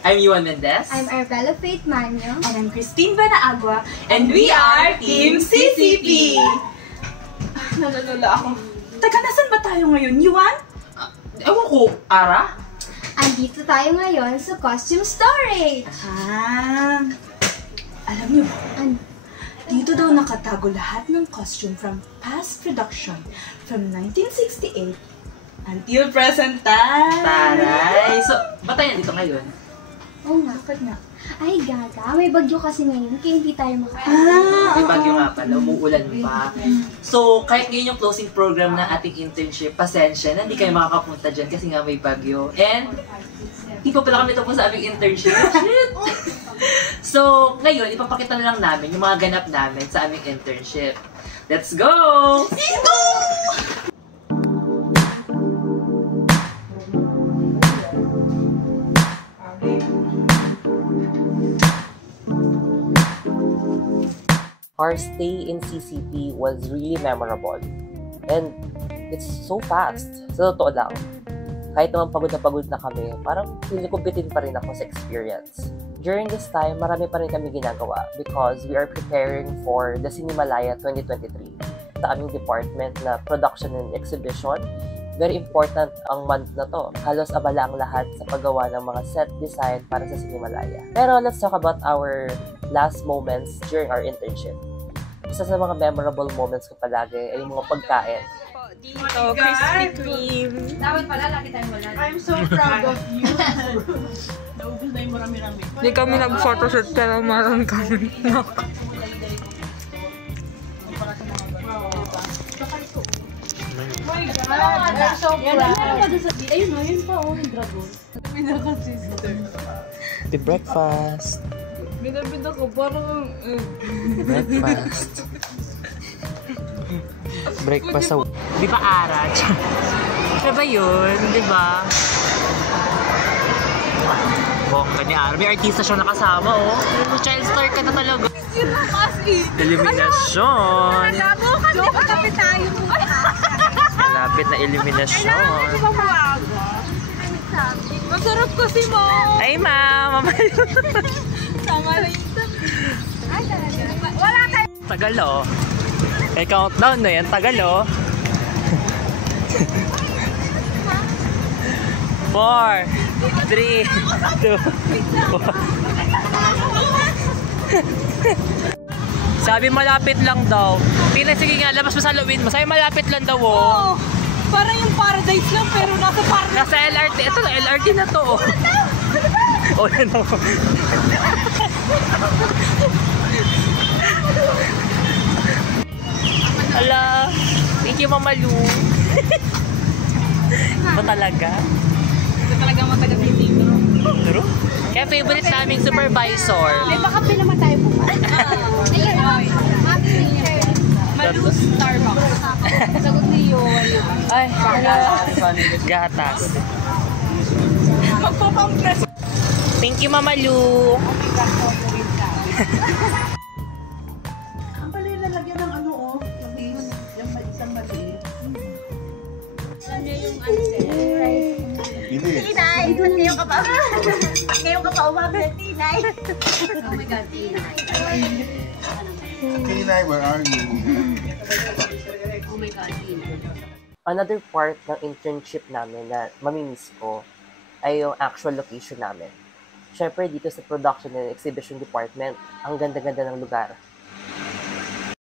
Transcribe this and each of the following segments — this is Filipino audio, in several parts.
I'm Yuan Mendez. I'm Arvela Faith Manyo. And I'm Christine Banaagua. And we are Team CCP! Nalulula ako. Teka, nasan ba tayo ngayon? Yuan? Ewan ko, Ara? Andito tayo ngayon sa costume storage. Alam niyo ba? Dito daw nakatago lahat ng costume from past production from 1968 until present time. Taray! So, ba't tayo dito ngayon? Oo nga. Bakit nga? Ay, gaga. May bagyo kasi ngayon kaya hindi tayo May bagyo nga pala, umuulan pa. So, kahit ngayon yung closing program ng ating internship, pasensya na, hindi kayo makakapunta dyan kasi nga may bagyo. And, di pa pala kami tapos sa aming internship. Shit! So, ngayon, ipapakita na lang namin yung mga ganap namin sa aming internship. Let's go! Let's go! Our stay in CCP was really memorable. And it's so fast. Sa totoo lang. Kahit naman pagod na kami, parang pinikumpitin pa rin ako sa experience. During this time, marami pa rin kami ginagawa because we are preparing for the Cinemalaya 2023 sa aming department na production and exhibition. Very important ang month na to. Halos abala ang lahat sa paggawa ng mga set design para sa Cinemalaya. Pero let's talk about our last moments during our internship. Isa sa mga memorable moments ko palagi ay yung mga pagkain. Dito, Krispy Kreme. Dapat pala, lagi tayong wala. I'm so proud of you. Naubos na yung marami-rami. Hindi kami nag-photoshoot pero maroon kami. My God! I'm so proud. Ayun o, yun pa o, yung dragon. Pinaka-sister. The breakfast. Bida-bida ko, parang Breakfast. Breakfast sa... Di ba, Ara? Ano ba yun? Di ba? Bongga ni Ara. May artista siya nakasama, oh. Child star ka na talaga. Eliminasyon! Kapit tayo mo. Malapit na eliminasyon. masarap kasi mo! Ay, ma'am! Tama lang ito. Ay, talaga. Wala tayo. Tagal, oh. May countdown na yan. Tagal, oh. 4, 3, 2, 1. Sabi malapit lang daw. Tina, sige nga, labas mo sa Halloween mo. Sabi malapit lang daw, oh. Parang yung paradise lang pero nasa paradise. Nasa LRT. Ito na, LRT na to, oh. Oh, yan ako. Hala, thank you, Mama Lu. Ba talaga? Ito talaga mataga-meeting. True? Kaya favorite naming supervisor. May baka naman tayo po. Malus Starbucks. Sagot ni Yo. Ay, gatas. Magpapampress. Thank you, Mama Lu. Ang pala yung lalagyan ng ano, oh. Yung isang maliit. Ano yung Tinay! Ngayon ka pa. Ngayon ka pa umabot, Tinay. Oh my God, Tinay. Tinay, where are you? Oh my God, Tinay. Another part ng internship namin na mamimiss ko ay yung actual location namin. Siyempre, dito sa production and exhibition department, ang ganda-ganda ng lugar.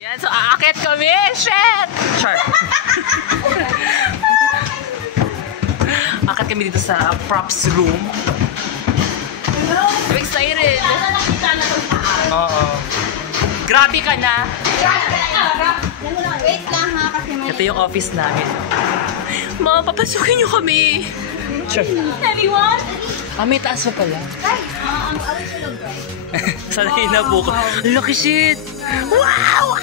Yan, so aakit kami! Shit! Char! Aakit kami dito sa props room. I'm excited! Oo. Grabe ka na! Wait lang ha, kasi may... Ito yung office namin. Ma, papasukin niyo kami! Sure. Everyone! May taas mo pala. Ang sunod, right? Sana hinabo ko. Lucky shit! Wow!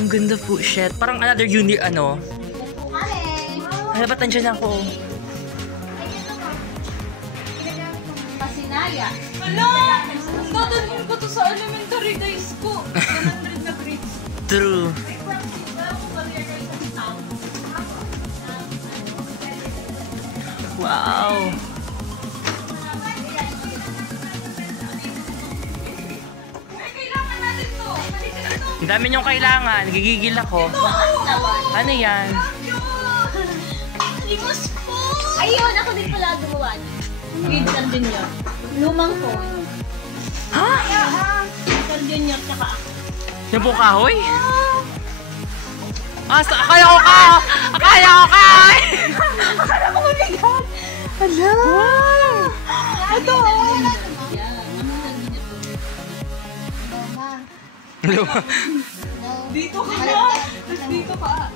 Ang ganda po, shit. Parang another unit, ano? Ano ba't nandiyan ako? Pasinaya. Hala! Dadalhin ko to sa elementary days ko. 100 na grades. True. Wow! Kailangan natin to. Halika na to. Ang dami niyong kailangan. Gigigil ako. Ano yan? Limos po! Ayun, ako din pala gumawa. Grade Junior. Lumang phone. Ha? Sir Junior, tsaka ako. Yung pong kahoy? Ah, akala ko ka! Akala ko ka! Akala ko mabigat. Hala! Ito! Dito ka na! Dito ka!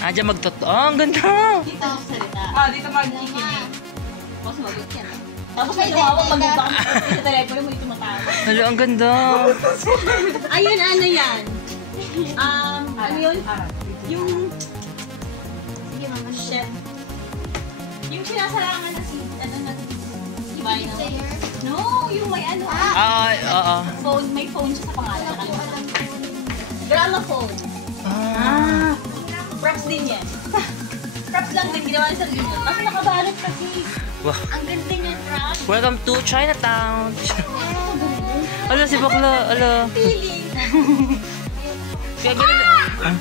Ah, dyan ang ganda! Dito ako salita. Dito magkikinig. Tapos magot yan. Tapos may tumawag, mag-ibang sa telepono mo, yung tumatawa. Hala, ang ganda! Ayun, ano yan? Ano yun? Yung... Sige, mama. Chef. Yung sinasalangan na si... Ano na? No, yung may ano. Oo. Phone, may phone siya sa pangalan. Nakalimutan ko. Gramophone. Props din yan. Props lang din, ginawa ni Sir Junior. Kasi nakabalot kasi. Wow. Ang ganda niya, props. Welcome to Chinatown! Ala, si Bakla, ala. Feeling. Kaya ganun.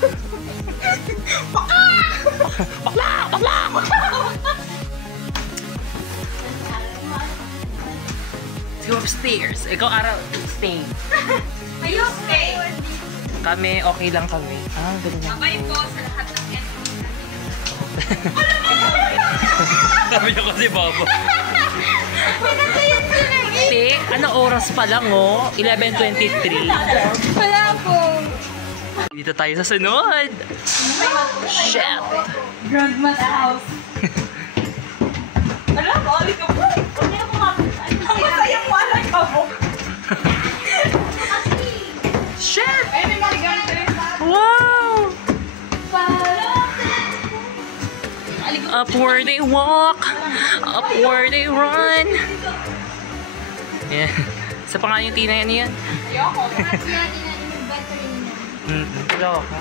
Let's go upstairs. Ikaw araw, stay. Ayun, stay. Kami, okay lang kami. Ganun. Babay po sa lahat ng Sabi niyo kasi, Baba. Te, ano oras pa lang, oh? 11:23. Wala po. Dito tayo sa sunod. Shit. Grandma's house. Ala, bali ka po. Huwag niya kumapit. Masaya mo alam ka po. Shit! Ay, may maligante. Wow! Upward they walk, upward they run. Yeah. Sa pangalan yung Tina yan. Ayoko. Hello ka.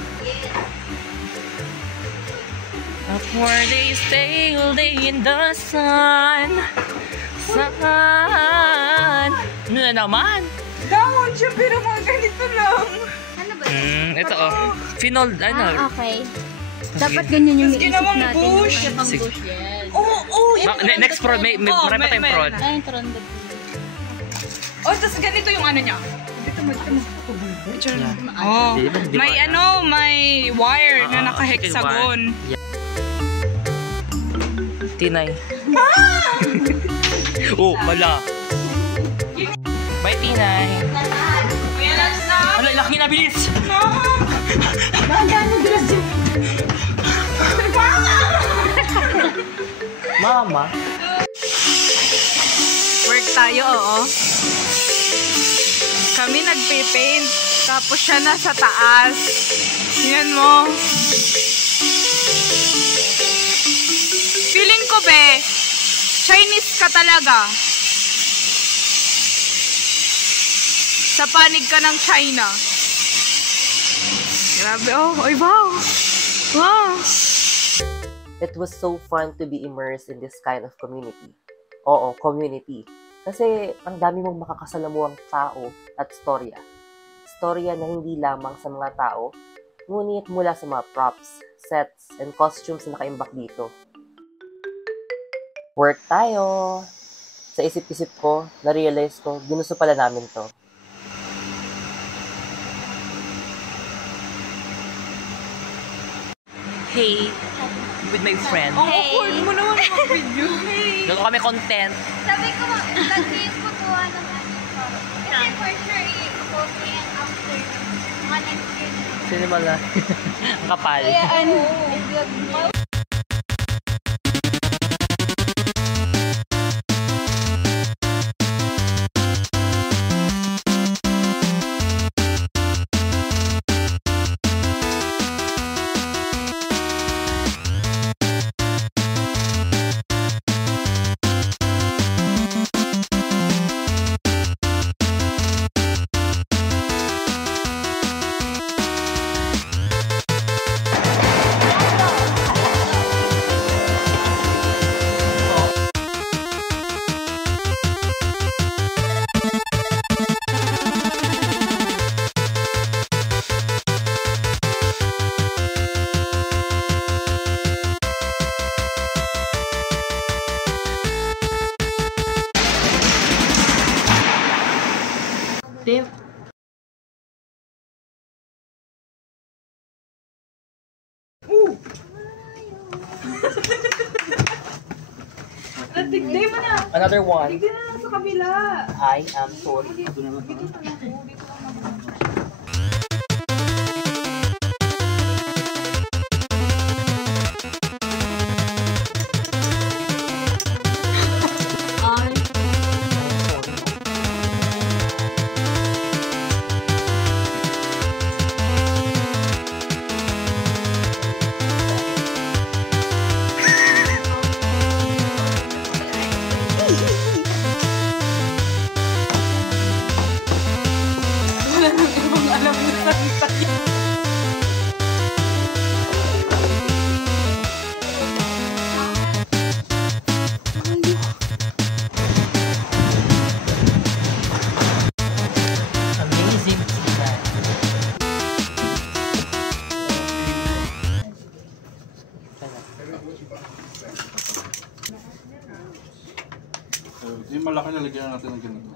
Upward they stay all day in the sun. Sun. Ano na naman? Down siya, pero mga ganito lang. Ano ba? Ito oh. Finold, ano? Okay. Dapat ganyan yung Tapos iisip ginawang natin. bush. Sige. Yes. Oo, Next prod, may marami pa tayong prod. Ay, trondo. Oh, tapos ganito yung ano niya. Dito mo. Picture mo. Oh, Di ba, di may ba? may wire na naka-hexagon. Tinay. Oh, wala. Bye, Tinay. Kuya, last na. Wala, laki na, bilis! Mama. Work tayo, oo. Kami nagpe-paint. Tapos siya nasa taas. Yan mo. Feeling ko, be, Chinese ka talaga. Sa panig ka ng China. Grabe, oh. Ay, wow. Wow. It was so fun to be immersed in this kind of community. Oo, community. Kasi ang dami mong makakasalamuhang tao at storya. Storya na hindi lamang sa mga tao, ngunit mula sa mga props, sets, and costumes na nakaimbak dito. Work tayo! Sa isip-isip ko, na-realize ko, ginusto pala namin to. Hey, with my friend. Ang awkward mo naman mag-video. Doon kami content. Sabi ko, nag-create ko to ng ano. Kasi for sure, i-post ko yan after mga next year. Sino pala? Ang kapal. Kaya ano, i-vlog mo. Hindi mo na. Another one. Hindi na lang sa kabila. I am sorry. Dito lang ako. Dito lang ako. Amazing sila. Yung malaki nalagyan natin ng ganito.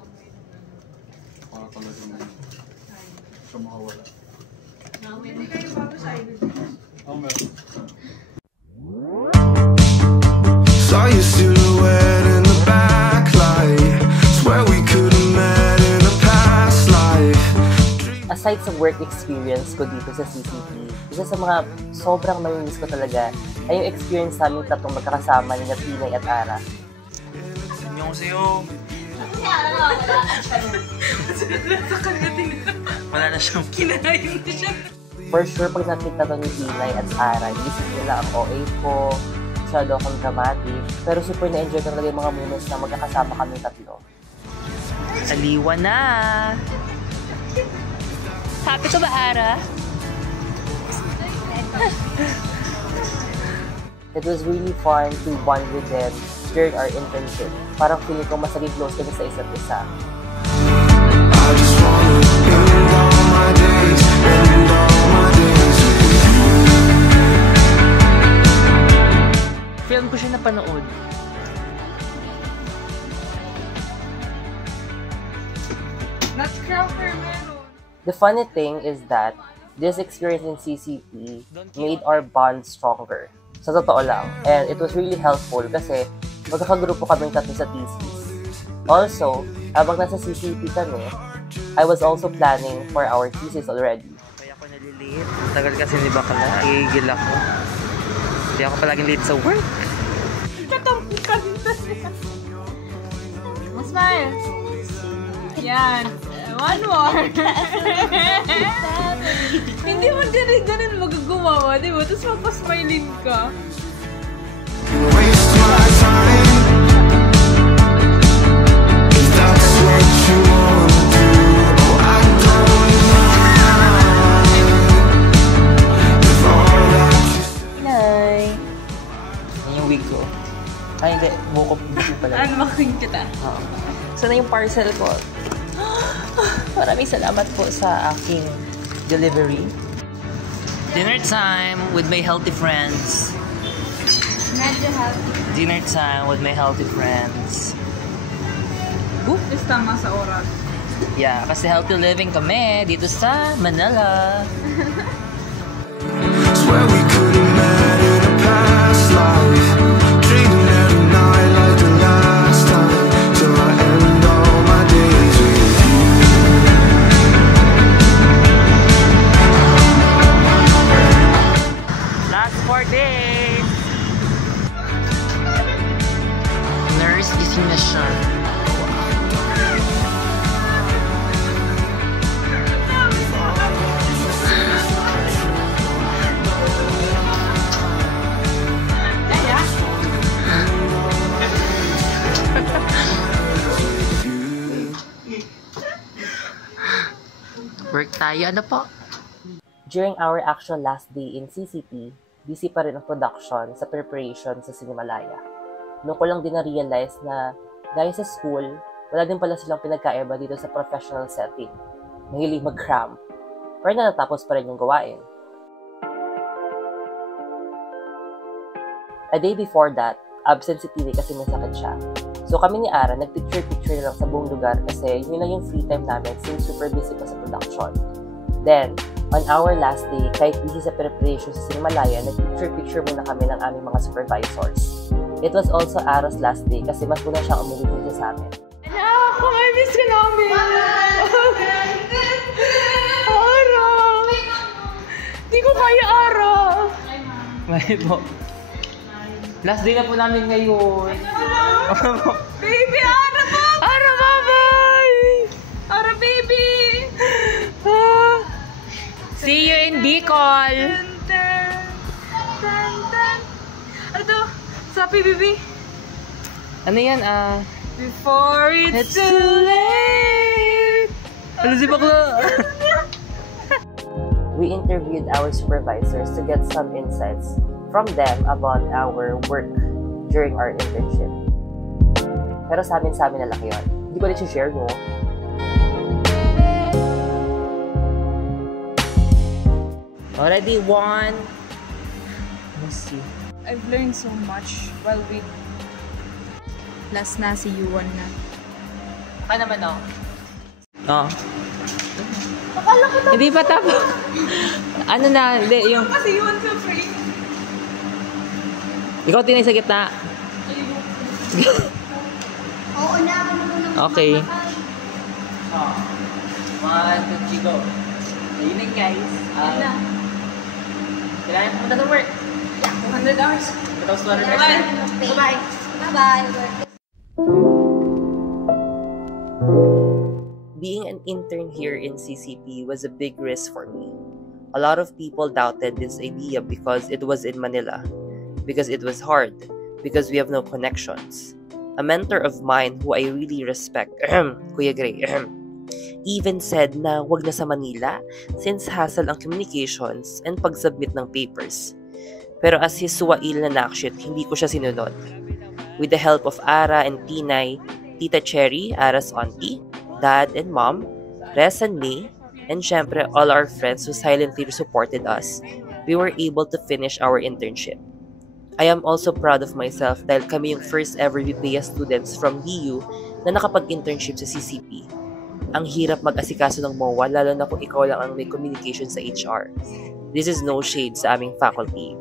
Para talagang siya makawala. Oh, meron. Saw your silhouette in the backlight. Swear we could have met in a past life. Aside sa work experience ko dito sa CCP, isa sa mga sobrang namimiss ko talaga ay yung experience namin tatlong magkakasama ni Tinay at Ara. Wala na siyang Kinayang na siya. For sure, pag nakita to ni Tinay at Ara, isip nila ang OA ko, masyado akong dramatic, pero super na-enjoy ko talaga yung mga moments na magkakasama kami tatlo. aliwa na. Happy ka ba, Ara? It was really fun to bond with them during our internship. Parang feeling ko mas naging close kami sa isa't isa. I just wanna end all my days, end all my days with you. Film ko siya napanood. Nutcracker meron. The funny thing is that this experience in CCP made our bond stronger. Sa totoo lang. And it was really helpful kasi magkakagrupo kami tatlo sa thesis. Also, habang nasa CCP kami, I was also planning for our thesis already. Kaya ako nalilate. Tagal kasi ni bakla. Igigil ako. Hindi ako palaging late sa work. Katampi ka din talaga. Smile. Yan. One more. Hindi mo ganun magagawa, di ba? Tapos magpa-smiling ka. Waste my time if that's what you wanna do. Oh, I don't mind if all that you say. Nay! Yan yung wig ko. Ay, hindi. Buko pala. Ano making kita? Oo. Sana yung parcel ko. Maraming salamat po sa aking delivery. Dinner time with my healthy friends. Medyo healthy. Dinner time with my healthy friends. Is tama sa oras. Yeah, kasi healthy living kami dito sa Manila. Swear we could have met in a past life. Dreaming every night like the last time. Till I end all my days with you. Last 4 days! Nurse gising na siya. Work tayo, ano po? During our actual last day in CCP, busy pa rin ang production sa preparation sa Cinemalaya. Noon ko lang din na-realize na dahil sa school, wala din pala silang pinagkaiba dito sa professional setting. Mahilig mag-cram. Pero natapos pa rin yung gawain. A day before that, absent si Tini kasi may sakit siya. So kami ni Ara, nag-picture-picture na lang sa buong lugar kasi yun lang yung free time namin since super busy pa sa production. Then, on our last day, kahit busy sa preparation sa Cinemalaya, nag-picture-picture muna kami ng aming mga supervisors. It was also Ara's last day kasi mas muna siyang umuwi dito sa amin. Anak, miss ka namin. Ara! Di ko kaya, Ara. May po. Last day na po namin ngayon. Baby, Ara, bye! Ara, bye-bye! Ara, baby! See you in Bicol! Ano to? Sapi, baby? Ano yan, Before it's too late! Ano si bakla? We interviewed our supervisors to get some insights from them about our work during our internship. Pero sa amin na lang yun. Hindi ko ulit share, no? Already one. Let's see. I've learned so much while we... Last na si Yuan na. Baka naman ako. Oo. Hindi pa tapos. Ano na, hindi, yung... Kasi Yuan so free. Ikaw tinay sa gitna. Oo na, ako na. Okay. Oh. 1, 2, 3, go. Ayun na guys. Kailangan pumunta sa work. Yeah, 200 hours. Tapos 200 hours. Bye-bye. Bye-bye. Being an intern here in CCP was a big risk for me. A lot of people doubted this idea because it was in Manila, because it was hard, because we have no connections. A mentor of mine who I really respect, Kuya Gray, even said na wag na sa Manila since hassle ang communications and pag-submit ng papers. Pero as his suwail na nakshit, hindi ko siya sinunod. With the help of Ara and Tinay, Tita Cherry, Ara's auntie, Dad and Mom, Res and May, and syempre all our friends who silently supported us, we were able to finish our internship. I am also proud of myself dahil kami yung first ever BPS students from DU na nakapag-internship sa CCP. Ang hirap mag-asikaso ng MOA lalo na kung ikaw lang ang may communication sa HR. This is no shade sa aming faculty.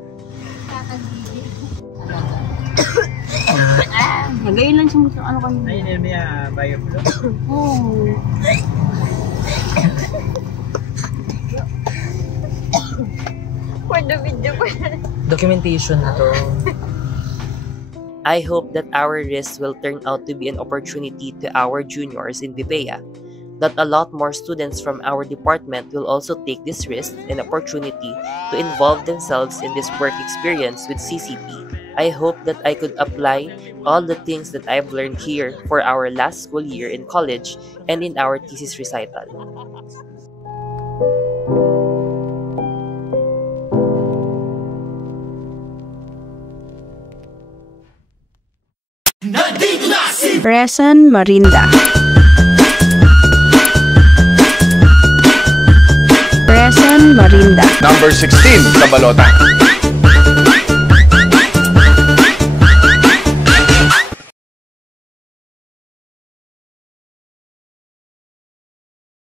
Nagayon lang siya mo ano kanina. Ayun niya, bioflow. Oo. For the video ko. Documentation na to. I hope that our risk will turn out to be an opportunity to our juniors in BPEA, that a lot more students from our department will also take this risk and opportunity to involve themselves in this work experience with CCP. I hope that I could apply all the things that I've learned here for our last school year in college and in our thesis recital. Resan Marinda. Resan Marinda. Number 16 sa balota.